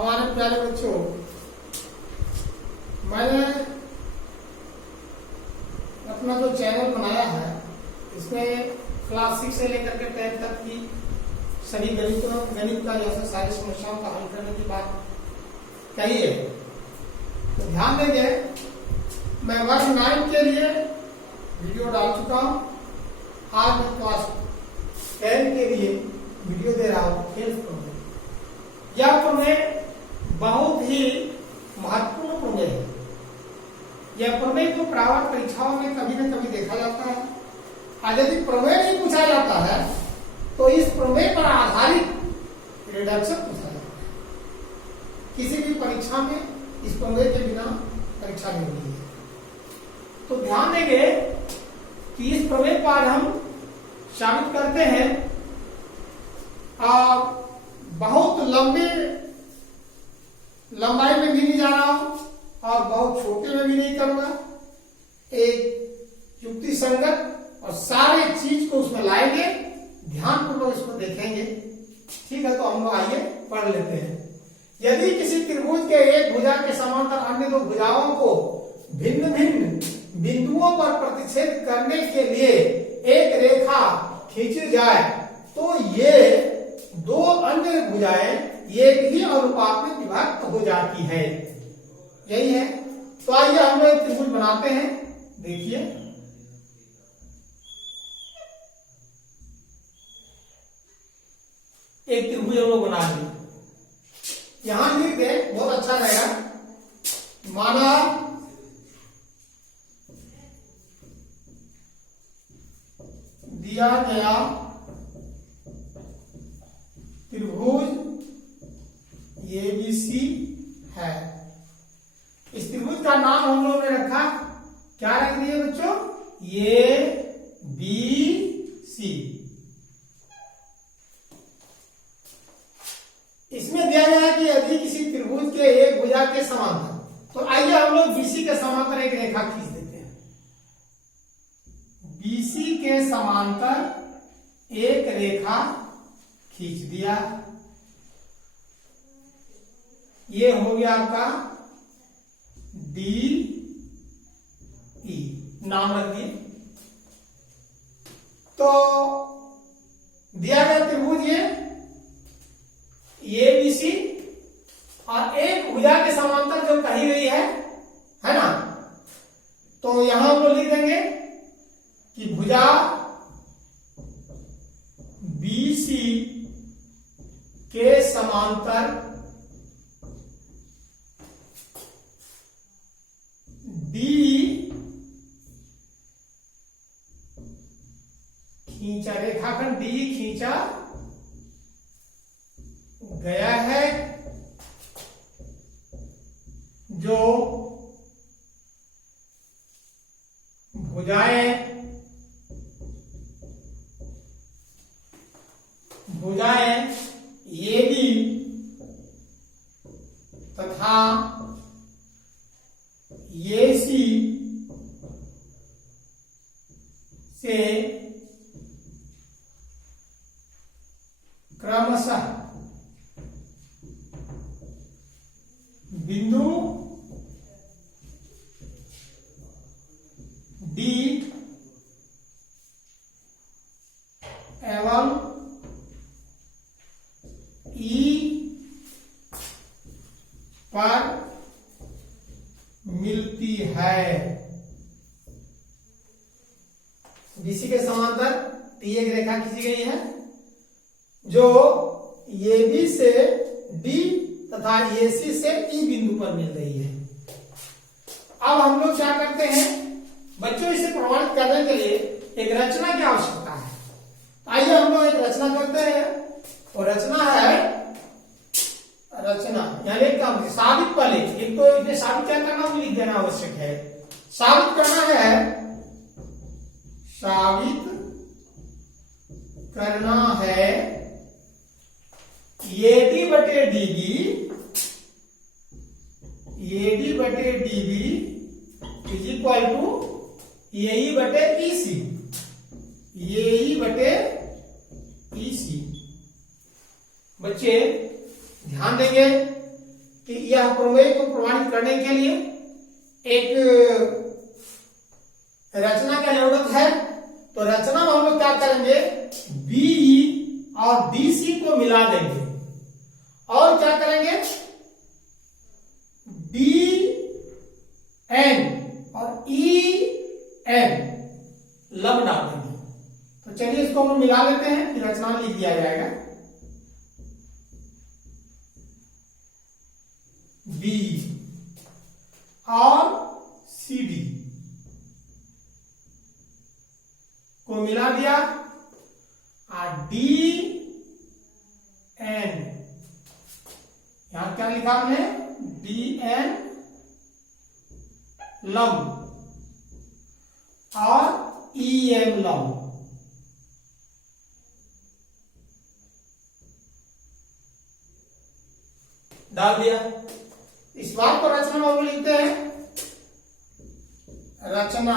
हमारे प्यारे बच्चों, मैंने अपना जो चैनल बनाया है इसमें क्लास 6 से लेकर के 10 तक की सभी गणित का जैसे सारी समस्याओं का हल करने की बात कही है। तो ध्यान देंगे, मैं वर्ग 9 के लिए वीडियो डाल चुका हूँ। आज मैं क्लास 10 के लिए वीडियो दे रहा हूँ। यह प्रमेय बहुत ही महत्वपूर्ण प्रमेय है। यह प्रमेय को प्रारंभिक परीक्षाओं में कभी न कभी देखा जाता है। और यदि प्रमेय नहीं पूछा जाता है तो इस प्रमेय पर आधारित रिडक्शन पूछा जाता है। किसी भी परीक्षा में इस प्रमेय के बिना परीक्षा नहीं होती है। तो ध्यान देंगे कि इस प्रमेय पर हम साबित करते हैं और बहुत लंबाई में भी नहीं जा रहा हूं और बहुत छोटे में भी नहीं करूंगा। एक युक्ति संगत और सारे चीज को उसमें लाएंगे, ध्यानपूर्वक इसको देखेंगे। ठीक है, तो हम लोग आइए पढ़ लेते हैं। यदि किसी त्रिभुज के एक भुजा के समांतर अन्य दो भुजाओं को भिन्न भिन्न बिंदुओं पर प्रतिच्छेद करने के लिए एक रेखा खींची जाए तो ये दो अन्य भुजाएं एक ही अनुपात में विभक्त हो जाती है। यही है। तो आइए हम लोग त्रिभुज बनाते हैं। देखिए, एक त्रिभुज हम लोग बना लें। यहां लिख दे, बहुत अच्छा रहेगा। माना दिया गया त्रिभुज ABC है। इस त्रिभुज का नाम हम लोगों ने रखा, क्या रख दिए बच्चों? ABC। इसमें दिया गया है कि यदि किसी त्रिभुज के एक भुजा के समांतर, तो आइए हम लोग BC के समांतर एक रेखा खींच देते हैं। BC के समांतर एक रेखा खींच दिया। ये हो गया आपका DE, नाम रख दिए। तो दिया गया त्रिभुज ये ABC और एक भुजा के समांतर जो कही गई है ना, तो यहां हम लोग लिख देंगे कि भुजा BC के समांतर DE खींचा, रेखाखंड DE खींचा गया है, जो भुजाएं AB तथा AC से क्रमशः बिंदु D एवं E पर मिलती है। BC के समांतर एक रेखा खींची गई है जो AB से D तथा AC से E बिंदु पर मिल रही है। अब हम लोग क्या करते हैं बच्चों, इसे प्रमाणित करने के लिए एक रचना की आवश्यकता है। आइए हम लोग एक रचना करते हैं। और रचना है, रचना यानी काम साबित पहले एक तो इसे साबित क्या करना, मुझे लिख देना आवश्यक है। साबित करना है, साबित करना है AD बटे DB is equal to AE बटे EC। बच्चे ध्यान देंगे, कि यह प्रमेय को प्रमाणित करने के लिए एक रचना की जरूरत है। तो रचना में हम लोग क्या करेंगे, बीई और डीसी को मिला देंगे और क्या करेंगे, डी एन और ई एन लब डाल देंगे। तो चलिए इसको हम लोग मिला लेते हैं, फिर रचना लिख दिया जाएगा। बी और सी डी को मिला दिया और डी एन, यहां क्या लिखा हमने, डी एन लम और ई एम लम। डाल दिया। इस बात को रचना में हम लिखते हैं, रचना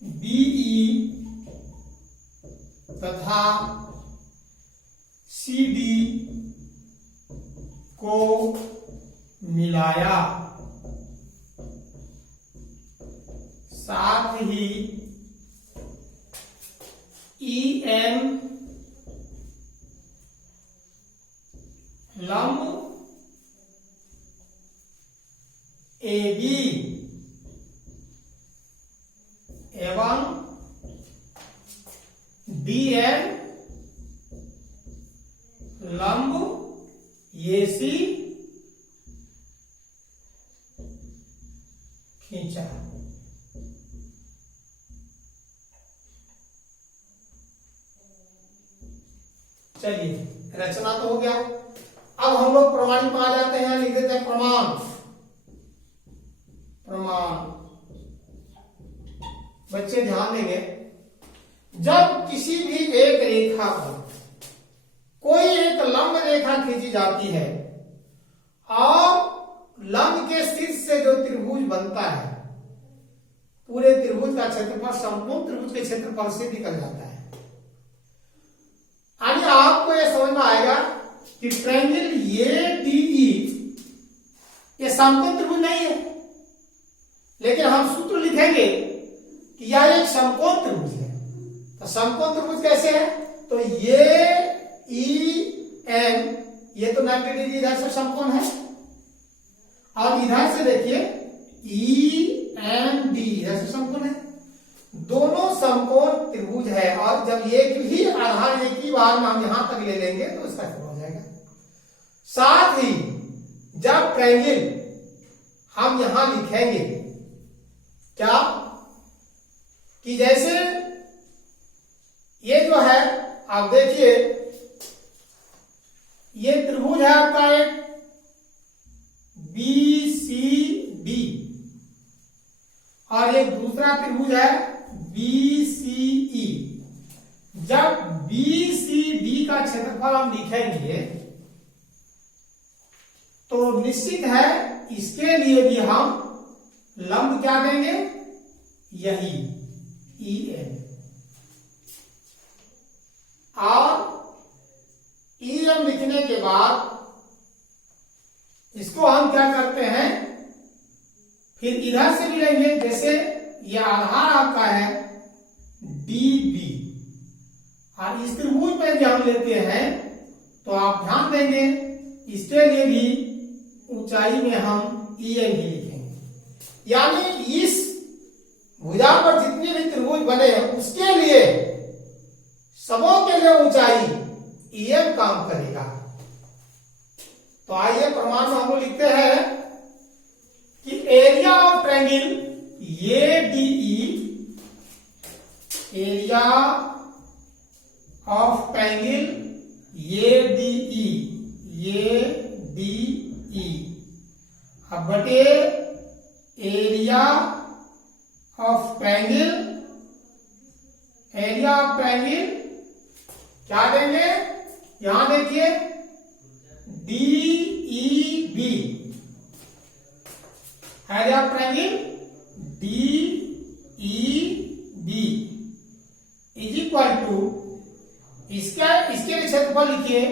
बीई तथा सीडी को मिलाया, साथ ही ई एम लंब ए बी एवं डी एन लंब ए सी खींचा। चलिए रचना तो हो गया। अब हम लोग प्रमाणित में आ जाते हैं, लिख देते हैं प्रमाण। प्रमाण बच्चे ध्यान देंगे, जब किसी भी एक रेखा पर कोई एक लंब रेखा खींची जाती है और लंब के शीर्ष से जो त्रिभुज बनता है, पूरे त्रिभुज का क्षेत्रफल संपूर्ण त्रिभुज के क्षेत्रफल से निकल जाता है। यानी आपको यह समझ में आएगा कि ट्रायंगल एडीई ये समकोण त्रिभुज नहीं है, लेकिन हम सूत्र लिखेंगे कि यह एक समकोण त्रिभुज है। तो समकोण त्रिभुज कैसे है, तो ये ई एन, ये तो 90 डिग्री इधर से समकोण है और इधर से देखिए ई एन डी इधर से समकोण है, दोनों समकोण त्रिभुज है। और जब एक ही आधार एक ही बार में हम यहां तक ले लेंगे तो इसका हो जाएगा। साथ ही जब ट्रायंगल हम यहां लिखेंगे क्या, कि जैसे ये जो है आप देखिए, ये त्रिभुज है आपका एक बी सी डी और एक दूसरा त्रिभुज है बी सी ई। जब बी सी डी का क्षेत्रफल हम लिखेंगे तो निश्चित है इसके लिए भी हम लंब क्या देंगे, यही ई एम। और ई एम लिखने के बाद इसको हम क्या करते हैं, फिर इधर से भी लेंगे, जैसे यह आधार आपका है डी बी और इस त्रिभुज पे भी हम लेते हैं, तो आप ध्यान देंगे इसके लिए भी ऊंचाई में हम ई एम ही लिखेंगे। यानी इस भुजा पर जितने भी त्रिभुज बने हैं उसके लिए सबों के लिए ऊंचाई ई एम काम करेगा। तो आइए प्रमाण में हम लिखते हैं कि area of triangle ADE, area of triangle ADE, ADE अब बटे area of triangle, area of triangle क्या देंगे, यहां देखिए DE B, area of triangle DE B is equal to इसके लिए क्षेत्रफल लिखिए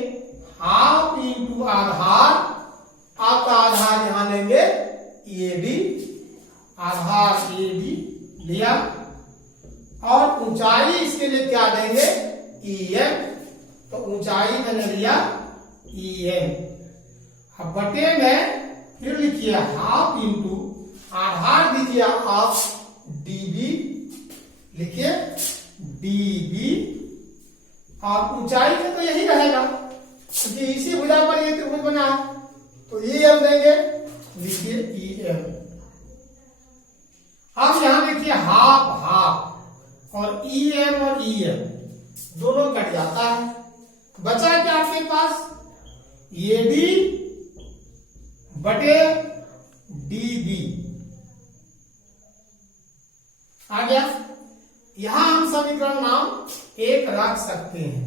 हाफ इंटू आधार, आपका आधार यहां लेंगे AD, आधार AD लिया, और ऊंचाई इसके लिए क्या देंगे EM, तो ऊंचाई मैंने लिया EM। अब बटे में फिर लिखिए हाफ इंटू आधार दीजिए आप DB, लिखिए DB, और ऊंचाई में तो यही रहेगा क्योंकि इसी भुजा पर ये त्रिभुज बना है, तो EM देंगे, लिखिए EM। अब यहां देखिए हाफ हाफ और EM और EM दोनों कट जाता है, बचा क्या आपके पास AD बटे DB आ गया। यहां हम समीकरण नाम 1 रख सकते हैं,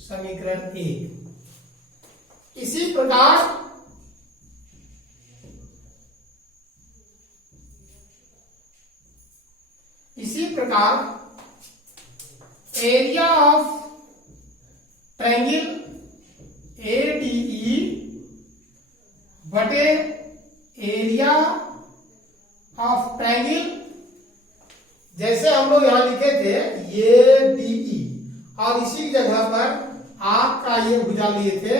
समीकरण 1। इसी प्रकार एरिया ऑफ ट्रायंगल ADE बटे एरिया ऑफ ट्रायंगल, जैसे हम लोग यहां लिखे थे ADE, और इसी जगह पर आपका ये भुजा लिए थे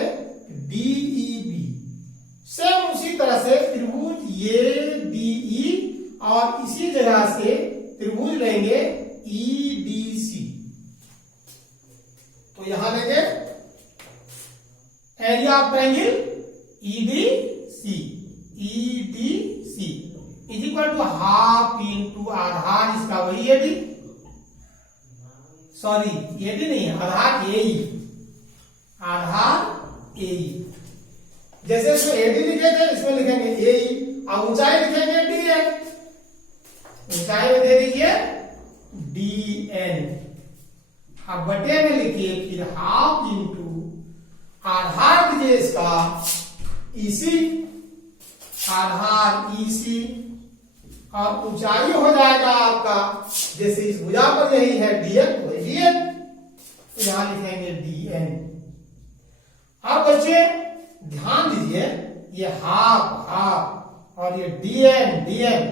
DEB, सेम उसी तरह से त्रिभुज ADE और इसी जगह से त्रिभुज लेंगे EDC। तो यहां लेंगे area of triangle EDC is equal to half into आधार इसका वही AD, सॉरी AD नहीं है, आधार AE, आधार AE। जैसे इसमें AD लिखे थे इसमें लिखेंगे AE, और ऊंचाई लिखेंगे DN, ऊंचाई में दे दीजिए DN। अब बटे में लिखिए फिर हाफ इंटू आधार दीजिए इसका EC, आधार EC, और ऊंचाई हो जाएगा आपका, जैसे इस भुजा पर यही है DN, तो DN, यहां लिखेंगे DN। अब बच्चे ध्यान दीजिए ये हाफ हाफ और ये DN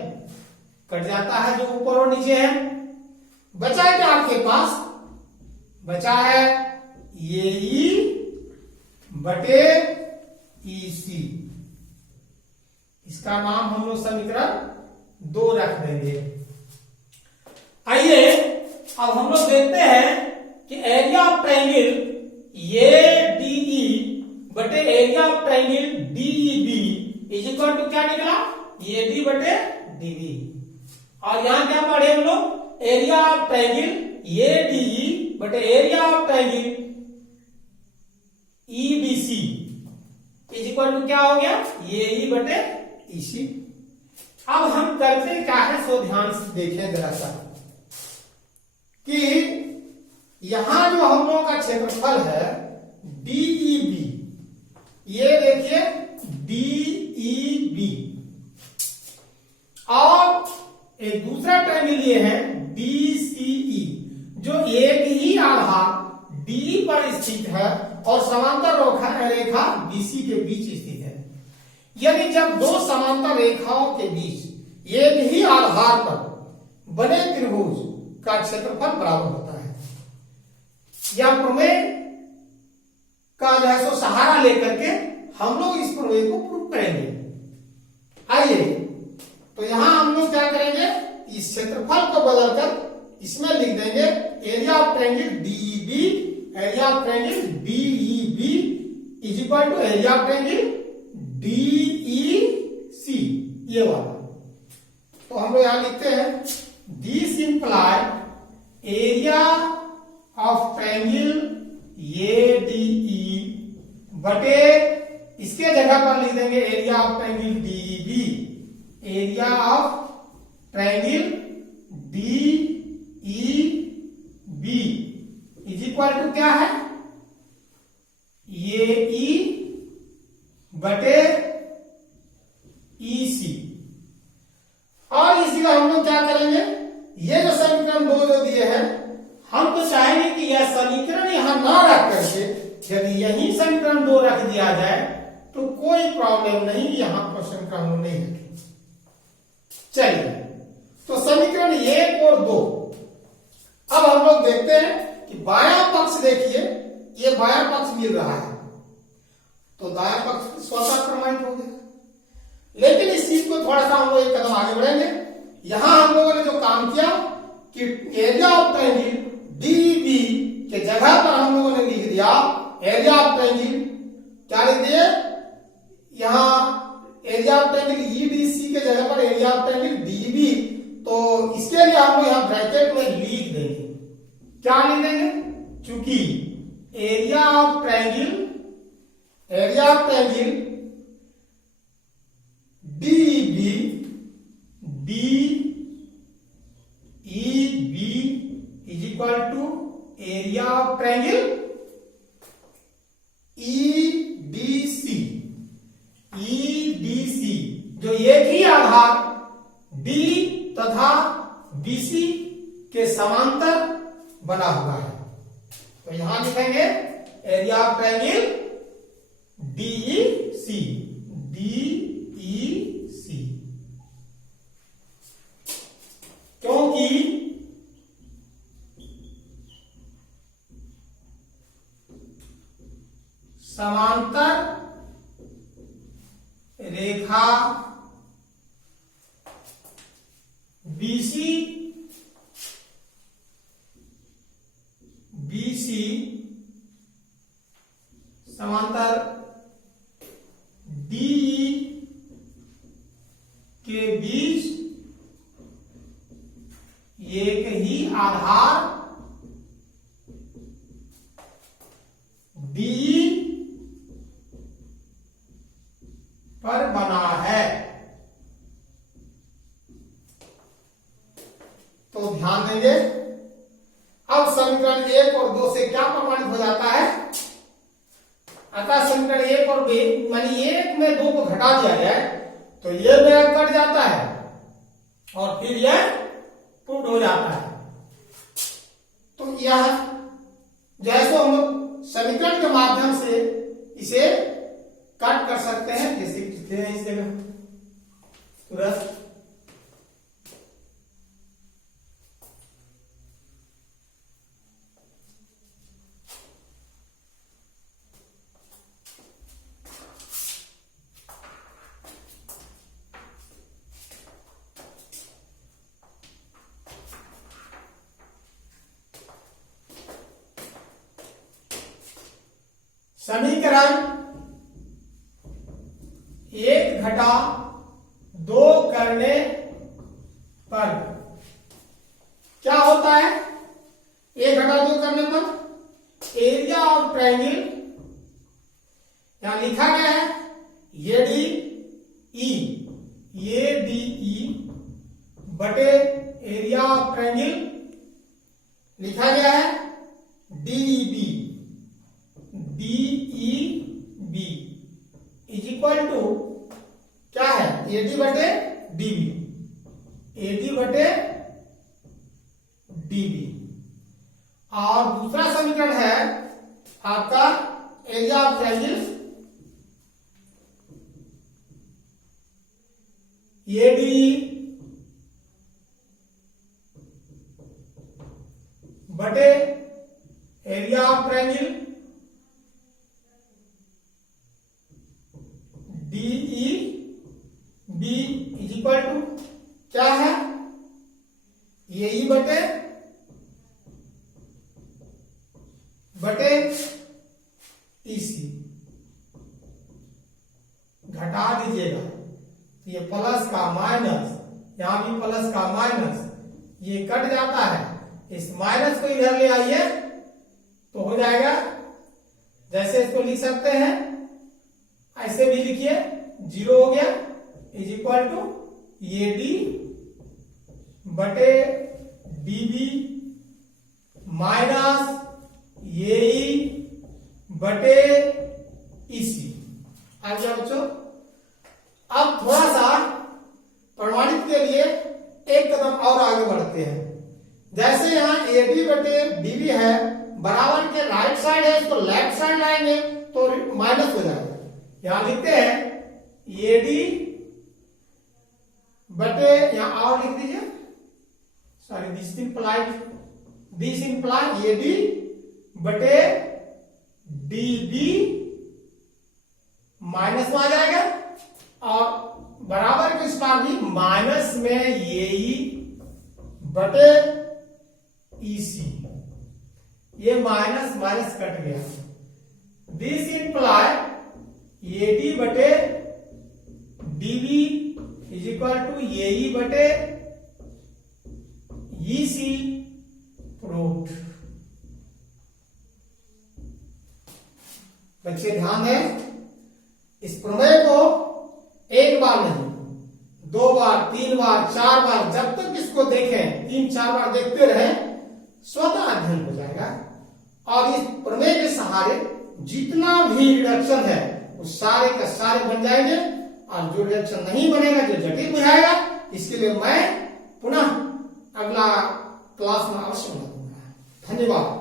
कट जाता है जो ऊपर और नीचे है, बचा है क्या आपके पास, बचा है AE बटे EC। इसका नाम हम लोग समीकरण 2 रख देंगे। आइए अब हम लोग देखते हैं कि एरिया ऑफ ट्रायंगल ADE बटे area of triangle DEB is equal to क्या निकला, AD बटे DB। और यहां क्या पढ़े हम लोग, एरिया ऑफ ट्रायंगल ADE बटे area of triangle EBC is equal to क्या हो गया, AE बटे EC। अब हम करते क्या है, सो ध्यान से देखें जरा सा कि यहां जो हम लोगों का क्षेत्रफल है DEB, ये देखिए DEB, और एक दूसरा ट्रायंगल ये है DCE, जो एक ही आधार D पर स्थित है और समांतर रेखा BC के बीच स्थित है। यानी जब दो समांतर रेखाओं के बीच एक ही आधार पर बने त्रिभुज का क्षेत्रफल बराबर होता है, यह प्रमेय का जो है सो सहारा लेकर के हम लोग इस प्रमेय को प्रूव करेंगे। आइए तो यहां हम लोग क्या करेंगे, इस क्षेत्रफल को बदलकर इसमें लिख देंगे area of triangle DEB, area of triangle DEB is equal to area of triangle DEC, ये वाला। तो हम लोग यहां लिखते हैं this implied area of triangle ADE बटे इसके जगह पर लिख देंगे area of triangle DEB, area of triangle DEB is equal to क्या है, AE बटे EC। और इसी का हम लोग क्या करेंगे, ये जो समीकरण 2 जो दिए हैं, हम तो चाहेंगे कि यह समीकरण यहां ना रख करके यदि यहीं यही समीकरण 2 रख दिया जाए तो कोई प्रॉब्लम नहीं, यहां क्वेश्चन का हम नहीं रखेंगे। चलिए, तो समीकरण 1 और 2। अब हम लोग देखते हैं कि बायां पक्ष देखिए, ये बायां पक्ष मिल रहा है तो दायां पक्ष स्वतः प्रमाणित हो गया। लेकिन इस चीज को थोड़ा सा हम लोग एक कदम आगे बढ़ेंगे। यहां हम लोगों ने जो काम किया कि एरिया ऑफ ट्रायंगल डीबी के जगह पर हम लोगों ने लिख दिया एरिया ऑफ ट्रायंगल, क्या लिख दिए यहां एरिया ऑफ ट्रायंगल ईडीसी के जगह पर एरिया ऑफ ट्रायंगल डीबी। तो इसके लिए हम लोग यहां ब्रैकेट में लिख देंगे, क्या लिख देंगे, चूंकि area of triangle DB DEB is equal to area of triangle EDC. EDC जो एक ही आधार डी तथा बीसी के समांतर बना हुआ है, तो यहां लिखेंगे area of triangle DEC. DEC क्योंकि समांतर रेखा बीसी समांतर डी के बीच एक ही आधार डी पर बना है। तो ध्यान देंगे, अब समीकरण 1 और 2 से क्या प्रमाणित हो जाता है, अतः समीकरण 1 और 2 मानी 1 में 2 को घटा दिया जाए तो ये मेरा कट जाता है और फिर यह प्रूव हो जाता है। तो यह जैसे हम लोग समीकरण के माध्यम से इसे कट कर सकते हैं, जैसे लिखते हैं इस जगह तुरंत समीकरण 1 घटा 2 करने पर क्या होता है, 1 घटा 2 करने पर एरिया ऑफ ट्रायंगल यहां लिखा गया है ये डी ई बटे एरिया ऑफ ट्रायंगल लिखा गया है DEB DEB is equal to क्या है एडी बटे डीबी, एडी बटे डीबी। और दूसरा समीकरण है आपका एरिया ऑफ ट्रायंगल एडी बटे area of triangle DE B is equal to क्या है ये ई बटे ईसी। घटा दीजिएगा, ये प्लस का माइनस, यहां भी प्लस का माइनस, ये कट जाता है, इस माइनस को इधर ले आइए तो हो जाएगा, जैसे इसको लिख सकते हैं ऐसे भी लिखिए, 0 हो गया इज इक्वल टू ये डी बटे डीबी माइनस ये ई बटे ईसी। आ गया बच्चों। अब थोड़ा सा प्रमाणित के लिए एक कदम और आगे बढ़ते हैं। जैसे यहाँ एडी बटे डीबी है, बराबर के राइट साइड है, इसको लेफ्ट साइड लाएंगे तो माइनस हो जाएगा। यहां लिखते हैं एडी बटे, यहां और लिख दीजिए, सॉरी दिस इंप्लाई एडी बटे डीबी माइनस में आ जाएगा, और बराबर के स्टार भी माइनस में एई बटे ईसी, ये माइनस माइनस कट गया। दिस इंप्लाई एडी बटे डीबी इज इक्वल टू एई बटे ईसी प्रूव्ड। बच्चे ध्यान दें, इस प्रमेय को एक बार नहीं, 2 बार, 3 बार, 4 बार, जब तक इसको देखें, 3-4 बार देखते रहे, स्वतः अध्ययन हो जाएगा। और इस प्रमेय के सहारे जितना भी रिडक्शन है वो सारे का सारे बन जाएंगे, और जो रिडक्शन नहीं बनेगा, जो जटिल बुझाएगा, इसके लिए मैं पुनः अगला क्लास में अवश्य बना दूंगा। धन्यवाद।